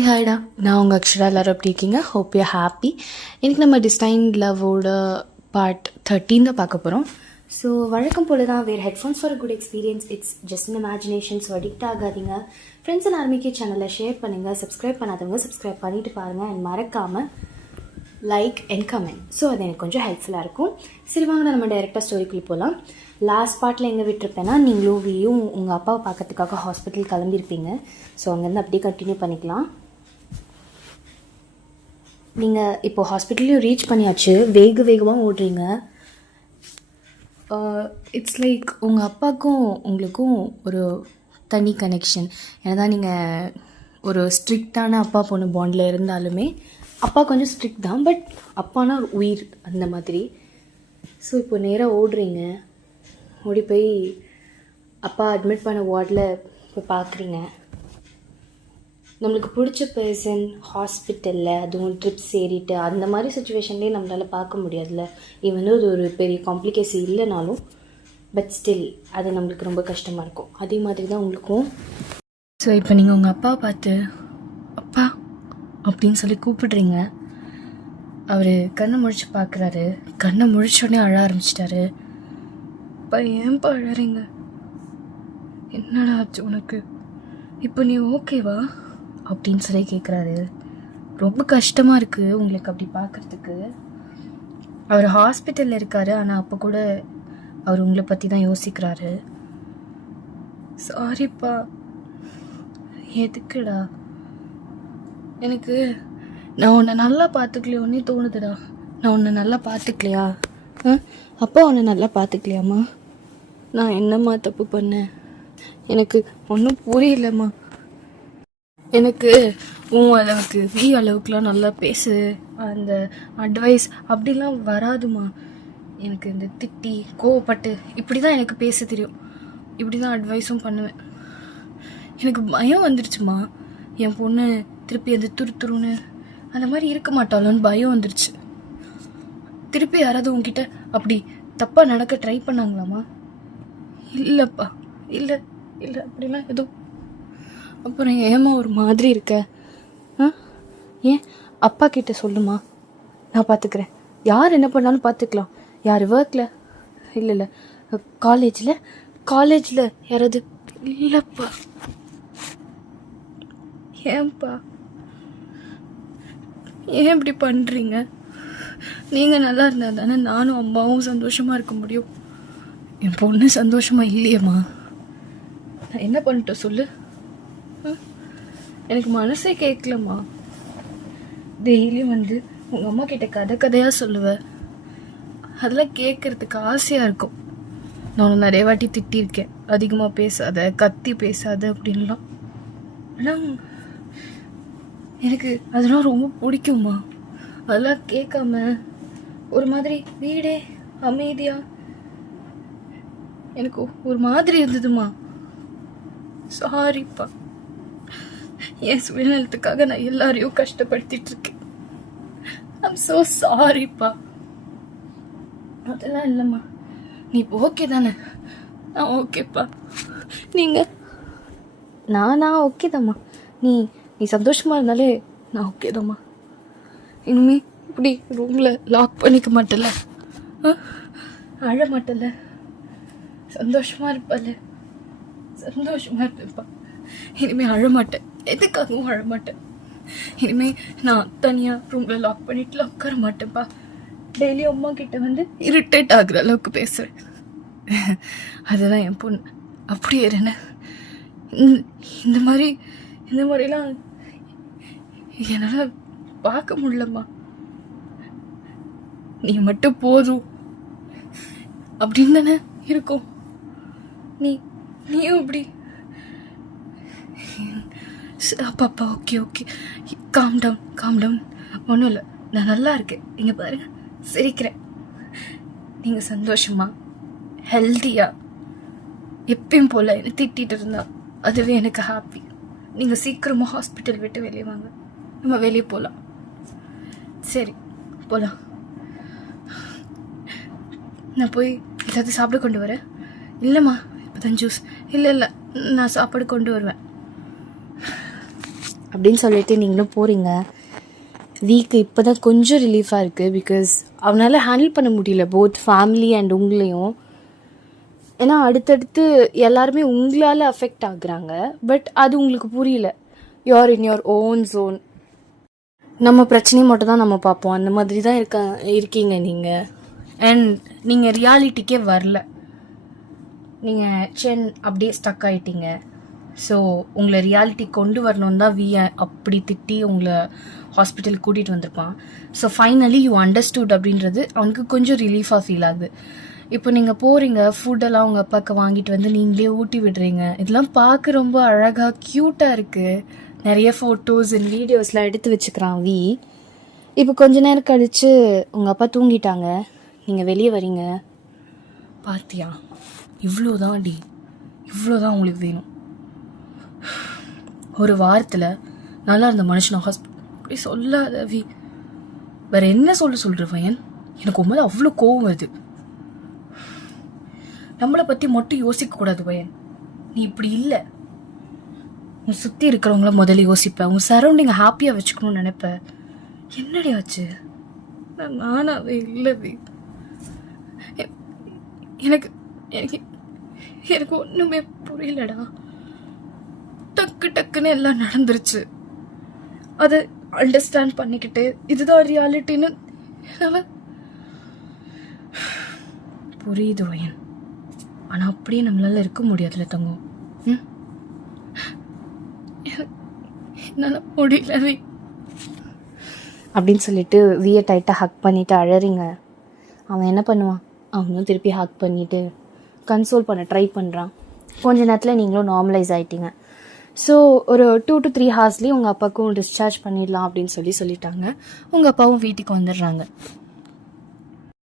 ஹாய்டா, நான் உங்கள் அக்ஷரா. எல்லோரும் எப்படி இருக்கீங்க? Hope you happy. இன்றைக்கி நம்ம டிஸ்டைன் லவ்வோட பார்ட் 13 தான் பார்க்க போகிறோம். ஸோ வழக்கம் போல தான், வேறு headphones for good experience, it's just in imagination. So addict ஆகாதீங்க. ஃப்ரெண்ட்ஸ் அண்ட் ஆர்மிக்கு சேனலில் ஷேர் பண்ணுங்கள். சப்ஸ்கிரைப் பண்ணாதவங்க சப்ஸ்கிரைப் பண்ணிவிட்டு பாருங்கள். அண்ட் மறக்காமல் லைக் அண்ட் கமெண்ட். ஸோ அது எனக்கு கொஞ்சம் ஹெல்ப்ஃபுல்லாக இருக்கும். சரி வாங்க, நம்ம டைரெக்டாக ஸ்டோரிக்குள்ளே போகலாம். லாஸ்ட் பார்ட்டில் எங்கே விட்டுருப்பேன்னா, நீங்களும் வியும் உங்கள் அப்பாவை பார்க்கறதுக்காக ஹாஸ்பிட்டல் கிளம்பியிருப்பீங்க. ஸோ அங்கேருந்து அப்படியே கண்டினியூ பண்ணிக்கலாம். நீங்கள் இப்போது ஹாஸ்பிட்டல்லையும் ரீச் பண்ணியாச்சு. வேகமாக ஓடுறீங்க. இட்ஸ் லைக் உங்கள் அப்பாவுக்கும் உங்களுக்கும் ஒரு தனி கனெக்ஷன். ஏன்னா தான் நீங்கள் ஒரு ஸ்ட்ரிக்டான அப்பா பொண்ணு பாண்டில் இருந்தாலுமே, அப்பா கொஞ்சம் ஸ்ட்ரிக்ட் தான், பட் அப்பானா ஒரு உயிர் அந்த மாதிரி. ஸோ இப்போ நேராக ஓடுறீங்க. ஓடி போய் அப்பா அட்மிட் பண்ண வார்டில் போய் பார்க்குறீங்க. நம்மளுக்கு பிடிச்ச பர்சன் ஹாஸ்பிட்டலில், அதுவும் ட்ரிப்ஸ் ஏறிட்டு அந்த மாதிரி சுச்சுவேஷன்லேயே நம்மளால் பார்க்க முடியாதுல்ல. இது அது ஒரு பெரிய காம்ப்ளிகேஷன் இல்லைனாலும், பட் ஸ்டில் அது நம்மளுக்கு ரொம்ப கஷ்டமாக இருக்கும். அதே மாதிரி தான் உங்களுக்கும். ஸோ இப்போ நீங்கள் உங்கள் அப்பாவை பார்த்து அப்பா அப்படின்னு சொல்லி கூப்பிடுறீங்க. அவர் கண்ணை முழிச்சு பார்க்குறாரு. கண்ணை முழிச்சோடனே அழ ஆரம்பிச்சிட்டாரு. அப்பா ஏன்பா அழறீங்க? என்னடா ஆச்சு உனக்கு? இப்போ நீ ஓகேவா அப்படின்னு சொல்லி கேட்குறாரு. ரொம்ப கஷ்டமாக இருக்குது உங்களுக்கு அப்படி பார்க்குறதுக்கு. அவர் ஹாஸ்பிட்டலில் இருக்கார், ஆனால் அப்போ கூட அவர் உங்களை பற்றி தான் யோசிக்கிறாரு. சாரிப்பா. எதுக்குடா? எனக்கு நான் உன்னை நல்லா பார்த்துக்கலையோன்னே தோணுதுடா. நான் உன்னை நல்லா பார்த்துக்கலையா? அப்பா உன்னை நல்லா பார்த்துக்கலையாம்மா? நான் என்னம்மா தப்பு பண்ணேன்? எனக்கு ஒன்றும் புரியலம்மா. எனக்கு உன் அளவுக்கு அளவுக்குலாம் நல்லா பேசு, அந்த அட்வைஸ் அப்படிலாம் வராதுமா. எனக்கு இந்த திட்டி கோவப்பட்டு இப்படி தான் எனக்கு பேச தெரியும். இப்படி தான் அட்வைஸும் பண்ணுவேன். எனக்கு பயம் வந்துடுச்சுமா. என் பொண்ணு திருப்பி அந்த துருன்னு அந்த மாதிரி இருக்க மாட்டாளோன்னு பயம் வந்துடுச்சு. திருப்பி யாராவது உங்ககிட்ட அப்படி தப்பாக நடக்க ட்ரை பண்ணாங்களாம்மா? இல்லைப்பா, இல்லை அப்படிலாம் எதுவும். அப்புறம் ஏமா ஒரு மாதிரி இருக்க? ஏன் அப்பா கிட்ட சொல்லுமா, நான் பார்த்துக்கிறேன். யார் என்ன பண்ணாலும் பார்த்துக்கலாம். யார் ஒர்க்கில் இல்லை காலேஜில் யாராவது? இல்லைப்பா. ஏன்பா ஏன் இப்படி பண்ணுறீங்க? நீங்கள் நல்லா இருந்தால் தானே நானும் அம்மாவும் சந்தோஷமாக இருக்க முடியும். என் பொண்ணு சந்தோஷமாக இல்லையம்மா. நான் என்ன பண்ணிட்டேன் சொல்லு? எனக்கு மனசே கேட்கலம்மா. டெய்லியும் உங்கள் அம்மா கிட்ட கதையாக சொல்லுவேன். அதெல்லாம் கேட்குறதுக்கு ஆசையாக இருக்கும். நான் உன்னை நிறைய வாட்டி திட்டிருக்கேன், அதிகமாக பேசாத, கத்தி பேசாத அப்படின்லாம். ஆனால் எனக்கு அதெல்லாம் ரொம்ப பிடிக்கும்மா. அதெல்லாம் கேட்காம ஒரு மாதிரி வீடே அமைதியாக எனக்கு ஒரு மாதிரி இருந்ததுமா. சாரிப்பா. என் சுயநலத்துக்காக நான் எல்லாரையும் கஷ்டப்படுத்திட்டு இருக்கேன். ஐம் ஸோ சாரிப்பா. அதெல்லாம் இல்லைம்மா. நீ ஓகே தானே? நான் ஓகேப்பா. நீங்கள் நான் ஓகே தாம்மா. நீ சந்தோஷமாக இருந்தாலே நான் ஓகே தாம்மா. இனிமே இப்படி ரூமில் லாக் பண்ணிக்க மாட்டல, அழ மாட்டல, சந்தோஷமாக இருப்பல. சந்தோஷமாக இருப்பேன்ப்பா. இனிமேல் அழ மாட்டேன், எதுக்காகவும் அழ மாட்டேன். இனிமேல் நான் தனியாக ரூமில் லாக் பண்ணிட்டுலாம் உட்கார மாட்டேன்ப்பா. டெய்லி அம்மா கிட்ட இரிட்டேட் ஆகுற அளவுக்கு பேசுகிறேன். அதுதான் என் பொண்ணு. அப்படியே இருந்தேன். இந்த மாதிரிலாம் என்னால் பார்க்க முடியலம்மா. நீ மட்டும் போதும் அப்படின்னு தானே இருக்கும். நீயும் இப்படி அப்பா ஓகே காம் டவுன். ஒன்றும் இல்லை, நான் நல்லா இருக்கேன். இங்கே பாருங்க, சிரிக்கிறேன். நீங்கள் சந்தோஷமா ஹெல்த்தியாக எப்பயும் போல் என்னை திட்டிகிட்டு இருந்தா அதுவே எனக்கு ஹாப்பி. நீங்கள் சீக்கிரமாக ஹாஸ்பிட்டல் விட்டு வெளியே வாங்க, நம்ம வெளியே போகலாம். சரி போகலாம். நான் போய் ஏதாவது சாப்பிட கொண்டு வரேன். இல்லைம்மா, இப்போ தான் ஜூஸ். இல்லை நான் சாப்பாடு கொண்டு வருவேன். அப்படின்னு சொல்லிட்டு நீங்களும் போகிறீங்க. வீக்கு இப்போ தான் கொஞ்சம் ரிலீஃபாக இருக்குது. பிகாஸ் அவனால் ஹேண்டில் பண்ண முடியல போத் ஃபேமிலி அண்ட் உங்களையும். ஏன்னா அடுத்தடுத்து எல்லாருமே உங்களால் அஃபெக்ட் ஆகுறாங்க. பட் அது உங்களுக்கு புரியல. You are in your own zone. நம்ம பிரச்சனையை மட்டும் தான் நம்ம பார்ப்போம். அந்த மாதிரி தான் இருக்கீங்க நீங்கள். அண்ட் நீங்கள் ரியாலிட்டிக்கே வரல. நீங்கள் அப்படியே ஸ்டக் ஆகிட்டீங்க. ஸோ உங்களை ரியாலிட்டி கொண்டு வரணும் தான் அப்படி திட்டி உங்களை ஹாஸ்பிட்டலுக்கு கூட்டிகிட்டு வந்திருப்பான். ஸோ ஃபைனலி யூ அண்டர்ஸ்டூட் அப்படின்றது அவனுக்கு கொஞ்சம் ரிலீஃபாக ஃபீல் ஆகுது. இப்போ நீங்கள் போகிறீங்க, ஃபுட்டெல்லாம் உங்கள் அப்பாவுக்கு வாங்கிட்டு வந்து நீங்களே ஊட்டி விடுறீங்க. இதெல்லாம் பார்க்க ரொம்ப அழகாக க்யூட்டாக இருக்குது. நிறைய ஃபோட்டோஸ் அண்ட் வீடியோஸ்லாம் எடுத்து வச்சுக்கிறான் இப்போ கொஞ்ச நேரம் கழித்து உங்கள் அப்பா தூங்கிட்டாங்க. நீங்கள் வெளியே வரீங்க. பார்த்தியா, இவ்வளோதான் இவ்வளோதான் உங்களுக்கு வேணும். ஒரு வாரத்தில் நல்லா இருந்த மனுஷனை அப்படி சொல்லாத வேற என்ன சொல்கிற பையன். எனக்கு உண்மையில அவ்வளோ கோவம் வருது. நம்மளை பற்றி மட்டும் யோசிக்கக்கூடாது பையன். நீ இப்படி இல்லை. உன் சுற்றி இருக்கிறவங்கள முதல்ல யோசிப்பேன். உன் சரௌண்டிங்கை ஹாப்பியாக வச்சுக்கணும்னு நினைப்பேன். என்னடி ஆச்சு? நானாவே இல்லை. எனக்கு எனக்கு எனக்கு ஒன்றுமே புரியலடா. டக்குன்னு எல்லாம் நடந்துருச்சு. அதை அண்டர்ஸ்டாண்ட் பண்ணிக்கிட்டு இதுதான் ரியாலிட்டின்னு என்னால் புரியுது வயன். ஆனால் அப்படியே நம்மளால இருக்க முடியாதுல்ல தங்கம். என்னால் முடியல அப்படின்னு சொல்லிட்டு வியை டைட்டாக ஹக் பண்ணிவிட்டு அழறீங்க. அவன் என்ன பண்ணுவான்? அவனும் திருப்பி ஹக் பண்ணிவிட்டு கன்சோல் பண்ண ட்ரை பண்ணுறான். கொஞ்ச நேரத்தில் நீங்களும் நார்மலைஸ் ஆகிட்டீங்க. ஸோ ஒரு 2 to 3 ஹார்ஸ்லேயே உங்கள் அப்பாவுக்கும் டிஸ்சார்ஜ் பண்ணிடலாம் அப்படின்னு சொல்லிட்டாங்க. உங்கள் அப்பாவும் வீட்டுக்கு வந்துடுறாங்க.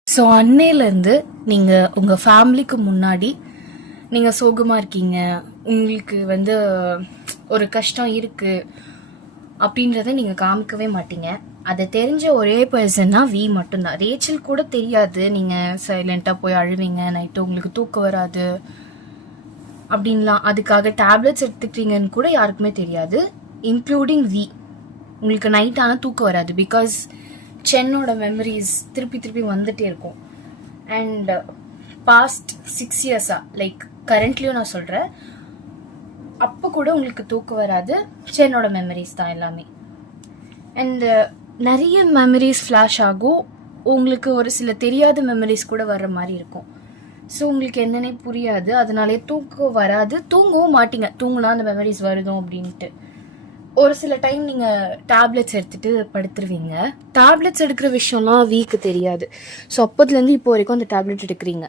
ஸோ அன்னையிலேருந்து நீங்கள் உங்கள் ஃபேமிலிக்கு முன்னாடி நீங்கள் சோகமாக இருக்கீங்க, உங்களுக்கு ஒரு கஷ்டம் இருக்குது அப்படின்றத நீங்கள் காமிக்கவே மாட்டீங்க. அதை தெரிஞ்ச ஒரே பர்சன்னா மட்டும்தான். ரேச்சல் கூட தெரியாது. நீங்கள் சைலண்ட்டாக போய் அழுவீங்க, நைட்டு உங்களுக்கு தூக்கம் வராது அப்படின்லாம். அதுக்காக டேப்லெட்ஸ் எடுத்துக்கிட்டீங்கன்னு கூட யாருக்குமே தெரியாது, இன்க்ளூடிங் உங்களுக்கு நைட் ஆனால் தூக்கம் வராது. பிகாஸ் சென்னோட மெமரிஸ் திருப்பி வந்துட்டே இருக்கும். அண்ட் பாஸ்ட் 6 இயர்ஸாக லைக் கரண்ட்லியும் நான் சொல்கிறேன், அப்போ கூட உங்களுக்கு தூக்கம் வராது. சென்னோட மெமரிஸ் தான் எல்லாமே. அண்டு நிறைய மெமரிஸ் ஃப்ளாஷ் ஆகும். உங்களுக்கு ஒரு சில தெரியாத மெமரிஸ் கூட வர்ற மாதிரி இருக்கும். ஸோ உங்களுக்கு என்னன்னே புரியாது. அதனாலே தூக்கம் வராது, தூங்கவும் மாட்டீங்க. தூங்குனா அந்த மெமரிஸ் வருதும் அப்படின்ட்டு. ஒரு சில டைம் நீங்கள் டேப்லெட்ஸ் எடுத்துகிட்டு படுத்துருவீங்க. டேப்லெட்ஸ் எடுக்கிற விஷயம்லாம் வீக்கு தெரியாது. ஸோ அப்போதுலேருந்து இப்போ வரைக்கும் அந்த டேப்லெட் எடுக்கிறீங்க.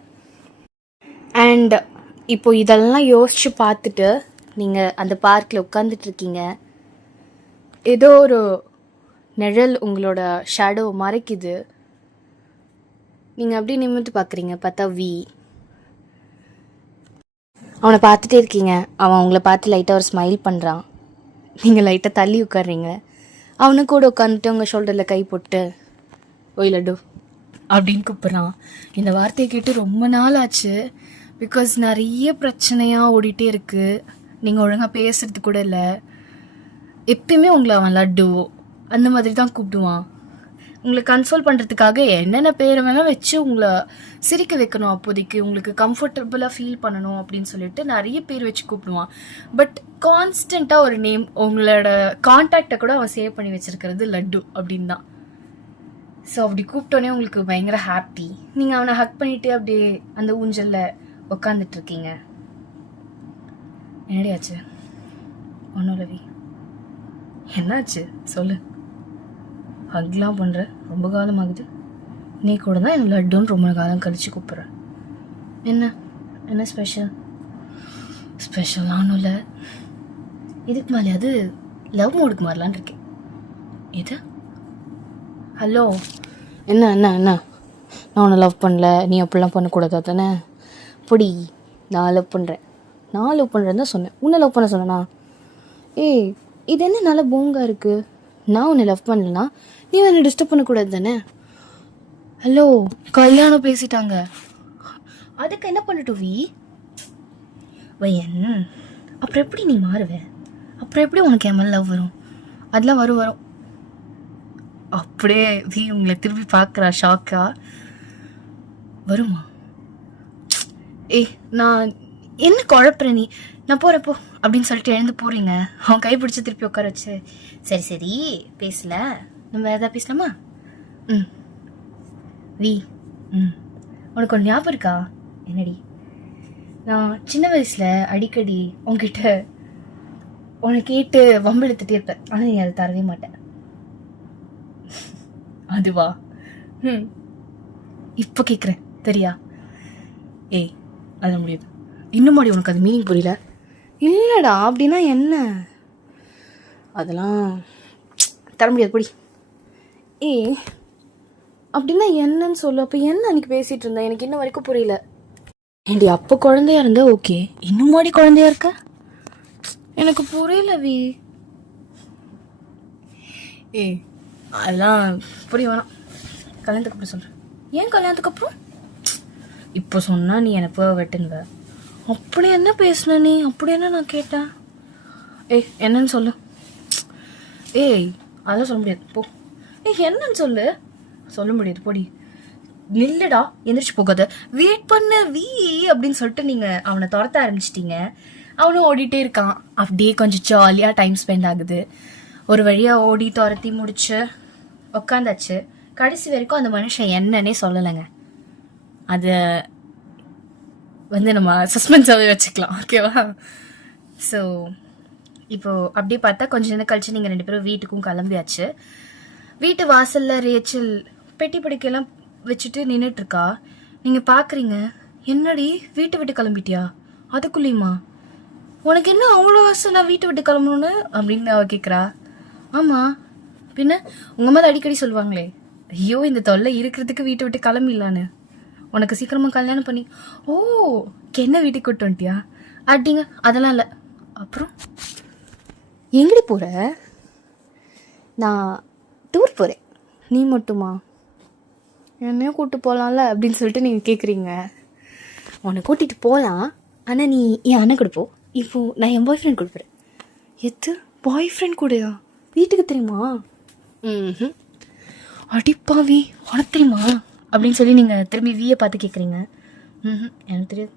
அண்ட் இப்போ இதெல்லாம் யோசித்து பார்த்துட்டு நீங்கள் அந்த பார்க்கில் உட்காந்துட்ருக்கீங்க. ஏதோ ஒரு நிழல் உங்களோட ஷேடோ மறைக்குது. நீங்கள் அப்படியே நிமிர்ந்து பார்க்குறீங்க. பார்த்தா அவனை பார்த்துட்டே இருக்கீங்க. அவன் உங்களை பார்த்து லைட்டாக ஒரு ஸ்மைல் பண்ணுறான். நீங்கள் லைட்டாக தள்ளி உட்காடுறீங்க. அவனு கூட உட்காந்துட்டு உங்கள் ஷோல்டரில் கை போட்டு ஓய் லட்டு அப்படின்னு கூப்பிட்றான். இந்த வார்த்தையை கேட்டு ரொம்ப நாள் ஆச்சு. பிகாஸ் நிறைய பிரச்சனையாக ஓடிட்டே இருக்குது. நீங்கள் ஒழுங்காக பேசுறது கூட இல்லை. எப்பயுமே உங்களை அவன் லட்டு அந்த மாதிரி தான் கூப்பிடுவான். உங்களை கன்சோல் பண்ணுறதுக்காக என்னென்ன பேரை வேணால் வச்சு உங்களை சிரிக்க வைக்கணும். அப்போதைக்கு உங்களுக்கு கம்ஃபர்டபுளாக ஃபீல் பண்ணணும் அப்படின்னு சொல்லிட்டு நிறைய பேர் வச்சு கூப்பிடுவான். பட் கான்ஸ்டண்ட்டாக ஒரு நேம், உங்களோட கான்டாக்டை கூட அவன் சேவ் பண்ணி வச்சுருக்கிறது லட்டு அப்படின்னு தான். ஸோ அப்படி கூப்பிட்டோன்னே உங்களுக்கு பயங்கர ஹாப்பி. நீங்கள் அவனை ஹக் பண்ணிவிட்டு அப்படியே அந்த ஊஞ்சலில் உக்காந்துட்ருக்கீங்க. என்னடியாச்சு? ஒன்றும் இல்லவி. என்னாச்சு சொல்லு. ஹக்லாம் பண்ணுற ரொம்ப காலம் ஆகுது. நீ கூட தான் எனக்கு லட்டுன்னு ரொம்ப காலம் கழித்து கூப்பிட்றேன். என்ன ஸ்பெஷல்லாம் ஒன்றும் இல்லை. இதுக்கு மேலே அது லவ் மூடுக்கு மாறலான் இருக்கேன். இது ஹலோ என்ன நான் உன்னை லவ் பண்ணல, நீ அப்படிலாம் பண்ணக்கூடாதா தானே? பொடி, நான் லவ் பண்ணுறேன் தான் சொன்னேன். உன்னை லவ் பண்ண சொன்னேனா? ஏய், இது என்ன நல்லா போங்கா இருக்குது. நான் உன்னை லவ் பண்ணலனா நீ என்னை டிஸ்டர்ப் பண்ணக்கூடாது தானே? ஹலோ, கல்யாணம் பேசிட்டாங்க. அதுக்கு என்ன பண்ணட்டும் வையன்? அப்புறம் எப்படி நீ மாறுவேன்? அப்புறம் எப்படி உனக்கு என் மேலே லவ் வரும்? அதெல்லாம் வரும் வரும். அப்படியே வி உங்களை திரும்பி பார்க்குறா ஷாக்கா. வருமா? ஏய் நான் என்ன குழப்புற நீ? நான் போகிறேன் போ அப்படின்னு சொல்லிட்டு எழுந்து போகிறீங்க. அவன் கை பிடிச்சி திருப்பி உட்கார வச்சு, சரி சரி பேசல, நம்ம வேறு எதாவது பேசலாமா? ம் வி உனக்கு ஒரு ஞாபகம் இருக்கா? என்னடி? நான் சின்ன வயசில் அடிக்கடி உன்கிட்ட உன்னை கேட்டு வம்பெடுத்துட்டே இருப்பேன், ஆனால் நீ அதை தரவே மாட்டேன். அதுவா? இப்போ கேட்குறேன் தெரியா? ஏய் அது முடியாது. இன்னும் மாடி உனக்கு அது மீனிங் புரியல? இல்லைடா அப்படின்னா என்ன? அதெல்லாம் தர முடியாது பொடி. ஏய் அப்படின்னா என்னன்னு சொல்லு. அப்போ என்ன அன்னைக்கு பேசிகிட்டு இருந்தேன்? எனக்கு இன்னும் வரைக்கும் புரியல. ஏண்டி அப்போ குழந்தையா இருந்த ஓகே, இன்னும் மாடி குழந்தையா இருக்க? எனக்கு புரியல வி. ஏய் அதெல்லாம் புரிய வேணாம், கல்யாணத்துக்கு அப்புறம் சொல்கிறேன். ஏன் கல்யாணத்துக்கு அப்புறம்? இப்போ சொன்னால் நீ எனக்கு வெட்டுனுவ. அப்படி என்ன பேசுன நீ? அப்படி என்ன நான் கேட்டேன்? ஏய் என்னன்னு சொல்லு. ஏய் அதெல்லாம் சொல்ல முடியாது போ. ஏய் என்னன்னு சொல்லு. சொல்ல முடியாது போடி. நில்லுடா, எந்திரிச்சு போகாத, வெயிட் பண்ண வி அப்படின்னு சொல்லிட்டு நீங்கள் அவனை துரத்த ஆரம்பிச்சிட்டீங்க. அவனும் ஓடிட்டே இருக்கான். அப்படியே கொஞ்சம் ஜாலியாக டைம் ஸ்பெண்ட் ஆகுது. ஒரு வழியாக ஓடி துரத்தி முடிச்சு உக்காந்தாச்சு. கடைசி வரைக்கும் அந்த மனுஷன் என்னன்னே சொல்லலைங்க. அதை வந்து நம்ம சஸ்பென்ஸாகவே வச்சுக்கலாம், ஓகேவா? ஸோ இப்போது அப்படியே பார்த்தா கொஞ்சம் நேரம் கழிச்சு நீங்கள் 2 பேரும் வீட்டுக்கும் கிளம்பியாச்சு. வீட்டு வாசலில் ரேச்சல் பெட்டி படிக்கையெல்லாம் வச்சுட்டு நின்றுட்டுருக்கா. நீங்கள் பார்க்குறீங்க, என்னடி வீட்டை விட்டு கிளம்பிட்டியா? அதுக்குள்ளேயுமா? உனக்கு என்ன அவ்வளோ ஆசை நான் வீட்டை விட்டு கிளம்பணுன்னு அப்படின்னு அவள் கேட்குறா. ஆமாம் பின்ன உங்கள் மேலே அடிக்கடி சொல்லுவாங்களே, ஐயோ இந்த தொல்லை இருக்கிறதுக்கு வீட்டை விட்டு கிளம்பிடலான்னு. உனக்கு சீக்கிரமாக கல்யாணம் பண்ணி ஓ என்ன வீட்டுக்கு கூட்டு வந்துட்டியா அப்படிங்க? அதெல்லாம் இல்லை. அப்புறம் எங்கடி போகிற? நான் டூர் போகிறேன். நீ மட்டுமா? என்னையும் கூப்பிட்டு போகலாம்ல அப்படின்னு சொல்லிட்டு நீங்கள் கேட்குறீங்க. உன்னை கூட்டிகிட்டு போகலாம், ஆனால் நீ என் அண்ணன் கொடுப்போ. இப்போது நான் என் பாய் ஃப்ரெண்ட் கொடுப்பேன். எது பாய் ஃப்ரெண்ட் கூடயா? வீட்டுக்கு தெரியுமா? அடிப்பாவி உனக்கு தெரியுமா அப்படின்னு சொல்லி நீங்கள் திரும்பி வியை பார்த்து கேட்குறீங்க. எனக்கு தெரியாது.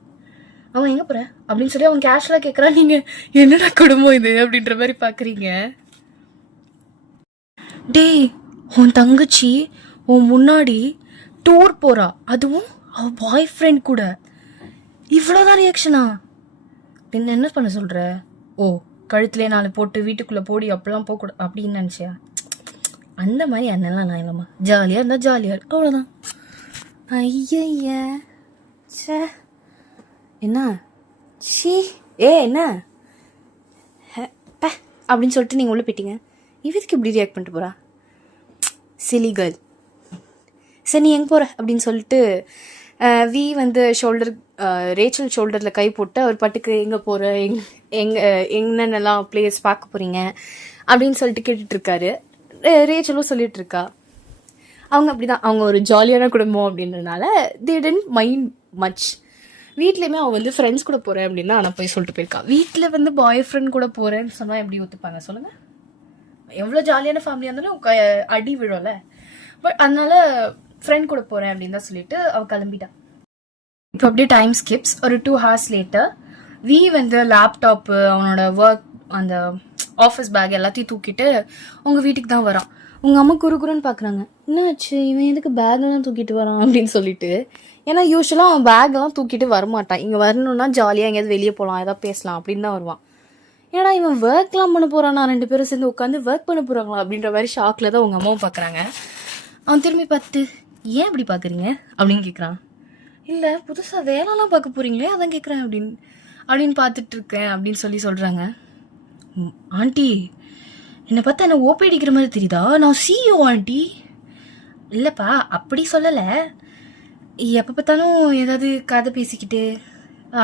அவன் எங்கே போகிற அப்படின்னு சொல்லி அவன் கேஷுவலாக கேட்குறான். நீங்கள் என்னடா குடும்பம் இது அப்படின்ற மாதிரி பார்க்குறீங்க. டேய் உன் தங்கச்சி உன் முன்னாடி டூர் போகிறா, அதுவும் அவள் பாய் ஃப்ரெண்ட் கூட. இவ்வளோதான் ரியாக்ஷனா? பின்ன என்ன பண்ண சொல்கிற? ஓ கழுத்துலேயே 4 போட்டு வீட்டுக்குள்ளே போடி அப்படிலாம் போகக்கூடாது அப்படின்னு நினச்சியா? அந்த மாதிரி அண்ணெல்லாம் நான் இல்லைம்மா. ஜாலியாக இருந்தால் ஜாலியாக இருக்கு, அவ்வளோதான். ஐய சே என்ன ஷீ என்ன அப்படின்னு சொல்லிட்டு நீங்கள் உள்ளே போயிட்டீங்க. இவருக்கு இப்படி ரியாக்ட் பண்ணிட்டு போகிறா சிலி கேர்ள். சரி நீ எங்கே போகிற அப்படின்னு சொல்லிட்டு வி வந்து ரேச்சல் ஷோல்டரில் கை போட்டு அவர் பாட்டுக்கு எங்கே போகிற, என்னென்னலாம் பிளேஸ் பார்க்க போகிறீங்க அப்படின்னு சொல்லிட்டு கேட்டுட்ருக்காரு. ரேச்சலும் சொல்லிட்டு இருக்கா. அவங்க அப்படி தான், அவங்க ஒரு ஜாலியான குடும்பம் அப்படின்றனால தே டென்ட் மைண்ட் மச். வீட்லேயுமே அவள் வந்து ஃப்ரெண்ட்ஸ் கூட போகிறேன் அப்படின்னா ஆனால் போய் சொல்லிட்டு போயிருக்கா. வீட்டில் வந்து பாய் ஃப்ரெண்ட் கூட போகிறேன்னு சொன்னால் எப்படி ஒத்துப்பாங்க சொல்லுங்கள்? எவ்வளோ ஜாலியான ஃபேமிலியாக இருந்தாலும் அடி விழும்ல. பட் அதனால ஃப்ரெண்ட் கூட போகிறேன் அப்படின்னு தான் சொல்லிட்டு அவள் கிளம்பிட்டான். இப்போ அப்படியே டைம் ஸ்கிப்ஸ். ஒரு 2 hours லேட்டர் வி வந்து லேப்டாப்பு அவனோட ஒர்க் அந்த ஆஃபீஸ் பேக் எல்லாத்தையும் தூக்கிட்டு உங்கள் வீட்டுக்கு தான் வரான். உங்கள் அம்மா குறுகுறுன்னு பார்க்குறாங்க. என்னாச்சு இவன் எதுக்கு பேக்கெல்லாம் தூக்கிட்டு வரான் அப்படின்னு சொல்லிட்டு. ஏன்னா யூஸ்வலாக அவன் பேக்கெல்லாம் தூக்கிட்டு வரமாட்டான். இங்கே வரணுன்னா ஜாலியாக எங்கேயாவது வெளியே போகலாம், ஏதாவது பேசலாம் அப்படின்னு தான் வருவான். ஏன்னா இவன் ஒர்க்லாம் பண்ண போகிறானா, 2 பேரும் சேர்ந்து உட்காந்து ஒர்க் பண்ண போகிறாங்களா அப்படின்ற மாதிரி ஷாக்கில் தான் உங்கள் அம்மாவும் பார்க்குறாங்க. அவன் திரும்பி பார்த்து ஏன் இப்படி பார்க்குறீங்க அப்படின்னு கேட்குறான். இல்லை புதுசாக வேலைலாம் பார்க்க போகிறீங்களே அதான் கேட்குறேன் அப்படின்னு பார்த்துட்ருக்கேன் அப்படின்னு சொல்கிறாங்க. ஆண்டி என்னை பார்த்தா என்ன ஓபி அடிக்கிற மாதிரி தெரியுதா? நான் சிஇஓ ஆண்டி. இல்லைப்பா அப்படி சொல்லலை, எப்போ பார்த்தாலும் ஏதாவது கதை பேசிக்கிட்டு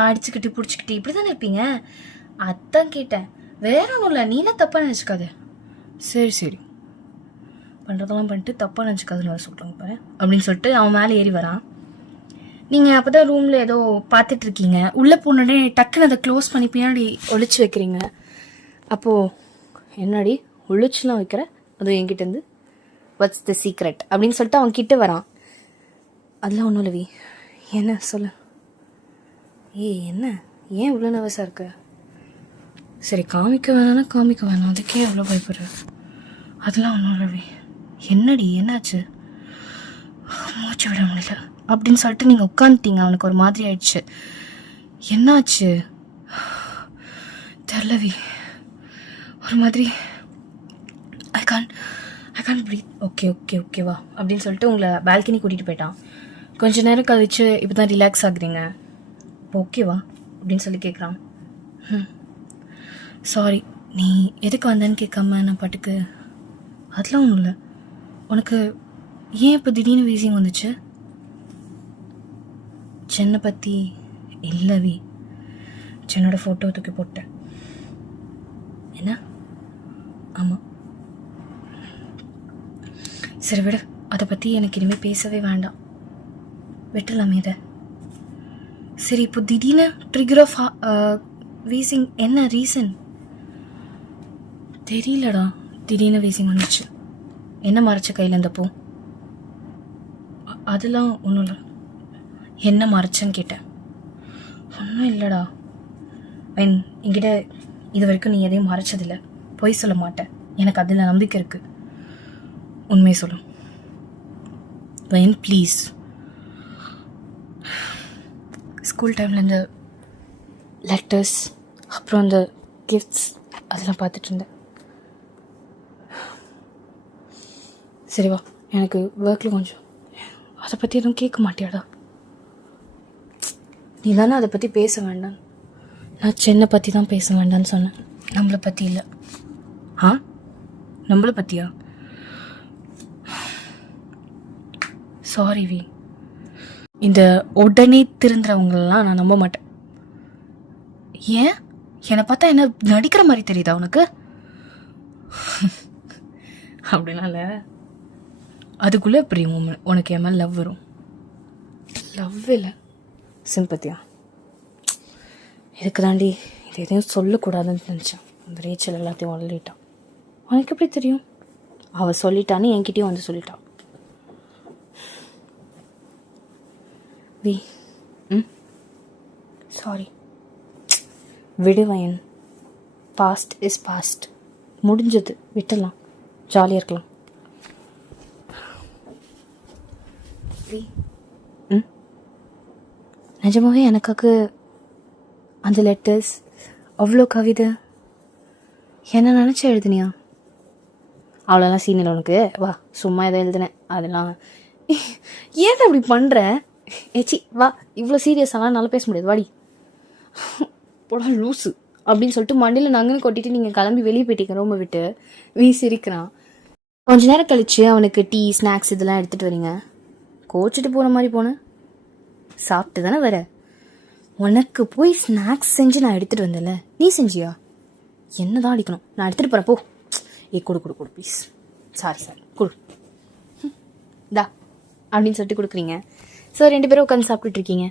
அடிச்சுக்கிட்டு பிடிச்சிக்கிட்டு இப்படி தானே இருப்பீங்க, அதான் கேட்டேன். வேற ஒன்றும் இல்லை, நீலாம் தப்பாக நினச்சிக்காத. சரி பண்ணுறதெல்லாம் பண்ணிட்டு தப்பாக நினச்சிக்காதுன்னு வர சொல்கிறாங்க பாரு அப்படின்னு சொல்லிட்டு அவன் மேலே ஏறி வரான். நீங்கள் அப்போ தான் ரூமில் ஏதோ பார்த்துட்ருக்கீங்க. உள்ளே போனோடனே டக்குன்னு அதை க்ளோஸ் பண்ணி பின்னாடி ஒழிச்சு வைக்கிறீங்க. அப்போது என்னடி ஒழிச்சுலாம் வைக்கிற, அதுவும் என்கிட்டேருந்து வாட்ஸ் த சீக்ரெட் அப்படின்னு சொல்லிட்டு அவன் கிட்ட வரான். அதெல்லாம் ஒன்றும் இல்லவி. என்ன சொல்லு. என்ன ஏன் இவ்வளோ நர்வஸாக இருக்க? சரி காமிக்க வேணாம்னா காமிக்க வேணாம், அதுக்கே எவ்வளோ பயப்படுற? அதெல்லாம் ஒன்றும் இல்லவி. என்னடி என்னாச்சு? மூச்சு விட முடியல அப்படின்னு சொல்லிட்டு நீங்கள் உட்காந்துட்டீங்க. அவனுக்கு ஒரு மாதிரி ஆயிடுச்சு. என்னாச்சு தெரிலவி, ஒரு மாதிரி ஐ கான் ப்ரீத். ஓகேவா அப்படின்னு சொல்லிட்டு உங்களை பால்கனி கூட்டிகிட்டு போயிட்டான். கொஞ்ச நேரம் கழிச்சு இப்போ தான் ரிலாக்ஸ் ஆகுறீங்க, ஓகேவா அப்படின்னு சொல்லி கேட்குறான். சாரி, நீ எதுக்கு வந்தேன்னு கேட்காம நான் பாட்டுக்கு. அதெல்லாம் ஒன்றும் இல்லை. உனக்கு ஏன் இப்போ திடீர்னு வீசிங் வந்துச்சு? சென்னை பற்றி இல்லவி, சென்னோட ஃபோட்டோ தூக்கி போட்டேன். என்ன? ஆமாம். சரி விட, அதை பற்றி எனக்கு இனிமேல் பேசவே வேண்டாம், விட்டுலாமே இதை. சரி இப்போ திடீர்னு ட்ரிகர் ஆஃப் வீசிங் என்ன ரீசன்? தெரியலடா, திடீர்னு வீசிங் வந்துச்சு. என்ன மறைச்ச கையில் இந்த பூ? அதெல்லாம் ஒன்றும் இல்லை. என்ன மறைச்சேன்னு கேட்டேன். ஒன்றும் இல்லைடா. என்கிட்ட இது வரைக்கும் நீ எதையும் மறைச்சதில்லை, பொய் சொல்ல மாட்டேன், எனக்கு அதில் நம்பிக்கை இருக்குது. உண்மையை சொல்லு வைன் ப்ளீஸ். ஸ்கூல் டைமில் இந்த லெட்டர்ஸ் அப்புறம் இந்த கிஃப்ட்ஸ் அதெல்லாம் பார்த்துட்டு இருந்தேன். சரி வா, எனக்கு ஒர்க்கில் கொஞ்சம், அதை பற்றி எதுவும் கேட்க மாட்டியாடா? நீ தானே அதை பற்றி பேச வேண்டாம். நான் சென்னை பற்றி தான் பேச வேண்டாம்னு சொன்னேன், நம்மளை பற்றி இல்லை. நம்மளை பற்றியா? சாரி வி, இந்த உடனே திருந்துறவங்களெலாம் நான் நம்ப மாட்டேன். ஏன் என்னை பார்த்தா என்ன நடிக்கிற மாதிரி தெரியுதா உனக்கு? அப்படிலாம் இல்லை. அதுக்குள்ளே எப்படி உனக்கு என் மேலே லவ் வரும்? லவ் இல்லை, சிம்பத்தியா. இதுக்கு தாண்டி இது எதையும் சொல்லக்கூடாதுன்னு நினச்சேன். அந்த ரேச்சல் எல்லாத்தையும் வளரிட்டான். உனக்கு எப்படி தெரியும்? அவள் சொல்லிட்டான்னு என்கிட்டயும் வந்து சொல்லிட்டான். வி சாரி, விடுவயன். பாஸ்ட் இஸ் பாஸ்ட், முடிஞ்சது, விட்டுடலாம், ஜாலியாக இருக்கலாம். வி நிஜமாவே எனக்காக அந்த லெட்டர்ஸ், அவ்வளோ கவிதை என்ன நினச்சி எழுதுனியா? அவ்வளோலாம் சீனில் உனக்கு. வா, சும்மா எதை எழுதுனேன் அதெல்லாம். ஏன் அப்படி பண்ணுற? ஏச்சி வா, இவ்வளோ சீரியஸாலாம் என்னால் பேச முடியாது, வாடி போடா லூஸு அப்படின்னு சொல்லிட்டு மண்டியில் நங்குன்னு கொட்டிட்டு நீங்கள் கிளம்பி வெளியே போயிட்டீங்க ரூமை விட்டு. சிரிக்கிறான். கொஞ்ச நேரம் கழிச்சு அவனுக்கு டீ ஸ்நாக்ஸ் இதெல்லாம் எடுத்துகிட்டு வரீங்க. கோச்சிட்டு போகிற மாதிரி போனேன், சாப்பிட்டு தானே வர. உனக்கு போய் ஸ்நாக்ஸ் செஞ்சு நான் எடுத்துகிட்டு வந்தேன்ல, நீ செஞ்சியா? என்ன தான் அடிக்கணும், நான் எடுத்துகிட்டு போகிறேன் போ. கொடு ப்ளீஸ். சாரி கொடு தா அப்படின்னு சொல்லிட்டு கொடுக்குறீங்க. ஸோ 2 பேரும் உட்காந்து சாப்பிட்டுட்ருக்கீங்க.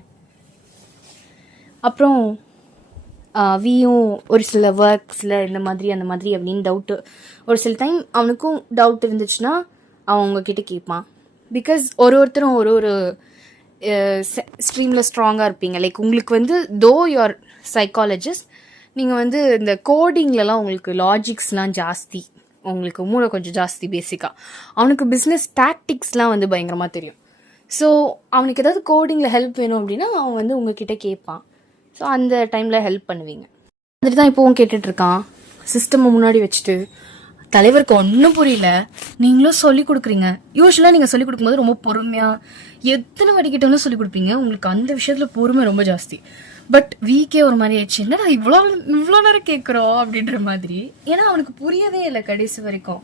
அப்புறம் வியும் ஒரு சில ஒர்க்ஸில் இந்த மாதிரி அந்த மாதிரி அப்படின்னு டவுட்டு, ஒரு சில டைம் அவனுக்கும் டவுட் இருந்துச்சுன்னா அவன் உங்ககிட்ட கேட்பான். பிகாஸ் ஒருத்தரும் ஒரு ஸ்ட்ரீமில் ஸ்ட்ராங்காக இருப்பீங்க. லைக் உங்களுக்கு வந்து தோ யுவர் சைக்காலஜிஸ்ட், நீங்கள் வந்து இந்த கோடிங்லலாம் உங்களுக்கு லாஜிக்ஸ்லாம் ஜாஸ்தி, உங்களுக்கு மூளை கொஞ்சம் ஜாஸ்தி பேசிக்காக. அவனுக்கு பிஸ்னஸ் டாக்டிக்ஸ்லாம் வந்து பயங்கரமாக தெரியும். ஸோ அவனுக்கு ஏதாவது கோடிங்கில் ஹெல்ப் வேணும் அப்படின்னா அவன் வந்து உங்ககிட்ட கேட்பான். ஸோ அந்த டைமில் ஹெல்ப் பண்ணுவீங்க. அதுக்கு தான் இப்போவும் கேட்டுட்ருக்கான். சிஸ்டமை முன்னாடி வச்சுட்டு தலைவருக்கு ஒன்றும் புரியல, நீங்களும் சொல்லிக் கொடுக்குறீங்க. யூஸ்வலாக நீங்கள் சொல்லிக் கொடுக்கும்போது ரொம்ப பொறுமையாக எத்தனை வடிக்கிட்டோன்னு சொல்லிக் கொடுப்பீங்க. உங்களுக்கு அந்த விஷயத்தில் பொறுமை ரொம்ப ஜாஸ்தி. பட் வீக்கே ஒரு மாதிரி ஆயிடுச்சு, என்னடா இவ்வளோ நேரம் கேட்குறோம் அப்படின்ற மாதிரி. ஏன்னா அவனுக்கு புரியவே இல்லை கடைசி வரைக்கும்.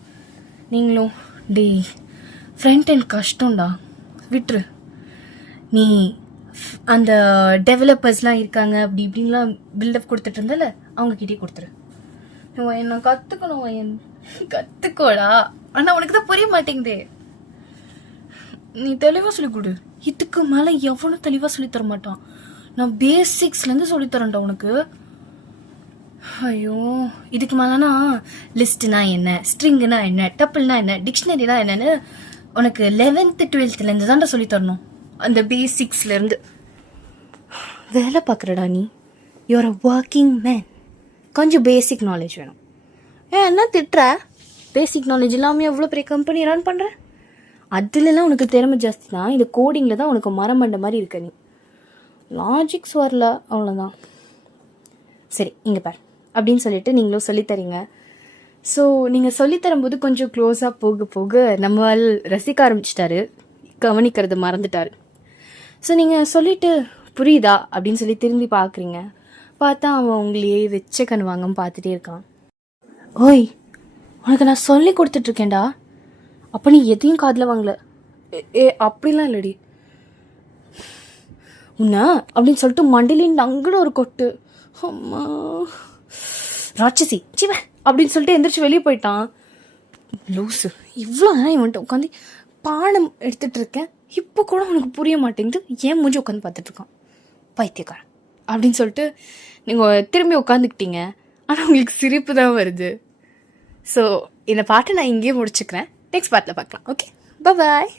நீங்களும் டே ஃப்ரண்ட் அண்ட் கஷ்டம்டா, விட்டுரு. நீ அந்த டெவலப்பர்ஸ்லாம் இருக்காங்க அப்படி இப்படின்லாம் பில்டப் கொடுத்துட்டு இருந்தால அவங்கக்கிட்டே கொடுத்துரு. என்ன கற்றுக்கணும், கற்றுக்கோடா. ஆனால் உனக்கு தான் புரிய மாட்டேங்குதே. நீ தெளிவாக சொல்லிக் கொடு. இதுக்கு மேலே எவனும் தெளிவாக சொல்லித்தர மாட்டான். நான் பேசிக்ஸ்லேருந்து சொல்லித்தரேன்டா உனக்கு. ஐயோ, இதுக்கு மேலனா லிஸ்ட்னா என்ன, ஸ்ட்ரிங்குனா என்ன, டப்பிள்னா என்ன, டிக்ஷனரினா என்னன்னு உனக்கு 11th 12thலேருந்து தான்டா சொல்லி தரணும். அந்த பேசிக்ஸ்லேருந்து. வேலை பார்க்குறடா நீ. You are a working man. கொஞ்சம் பேசிக் நாலேஜ் வேணும். என்ன திட்டுற? பேசிக் நாலேஜ் இல்லாமல் எவ்வளோ பெரிய கம்பெனி ரன் பண்ணுற? அதுலலாம் உனக்கு திறமை ஜாஸ்தி தான். இந்த கோடிங்கில் தான் உனக்கு மரம் பண்ண மாதிரி இருக்க நீ. லாஜிக்ஸ் வரல, அவ்வளோதான். சரி, இங்கே பார் அப்படின்னு சொல்லிட்டு நீங்களும் சொல்லித்தரீங்க. ஸோ நீங்கள் சொல்லித்தரும்போது கொஞ்சம் க்ளோஸாக போக போக நம்மளால் ரசிக்க ஆரம்பிச்சிட்டாரு, கவனிக்கிறது மறந்துட்டார். ஸோ நீங்கள் சொல்லிவிட்டு புரியுதா அப்படின்னு சொல்லி திரும்பி பார்க்குறீங்க. பார்த்தா அவன் உங்களையே வச்ச கண் வாங்காமல் பார்த்துட்டே இருக்கான். ஓய், உனக்கு நான் சொல்லி கொடுத்துட்ருக்கேன்டா, அப்போ நீ எதையும் காதில் வாங்கல. அப்படிலாம் இல்லடி உன்ன அப்படின்னு சொல்லிட்டு மண்டிலின் அங்கட ஒரு கொட்டு. அம்மா ராட்சசி சிவ அப்படின்னு சொல்லிட்டு எந்திரிச்சு வெளியே போயிட்டான். லூஸு, இவ்வளோ நேரம் இவன்ட்டு உட்காந்து பாடம் எடுத்துகிட்டு இருக்கேன், இப்போ கூட உனக்கு புரிய மாட்டேங்குது, ஏன் மூஞ்சி உட்காந்து பார்த்துட்ருக்கான் பைத்தியக்காரன் அப்படின்னு சொல்லிட்டு நீங்கள் திரும்பி உட்காந்துக்கிட்டீங்க. ஆனால் உங்களுக்கு சிரிப்பு தான் வருது. ஸோ இந்த பாட்டை நான் இங்கேயே முடிச்சுக்கிறேன். நெக்ஸ்ட் பார்ட்டில் பார்க்கலாம். ஓகே, பாய்.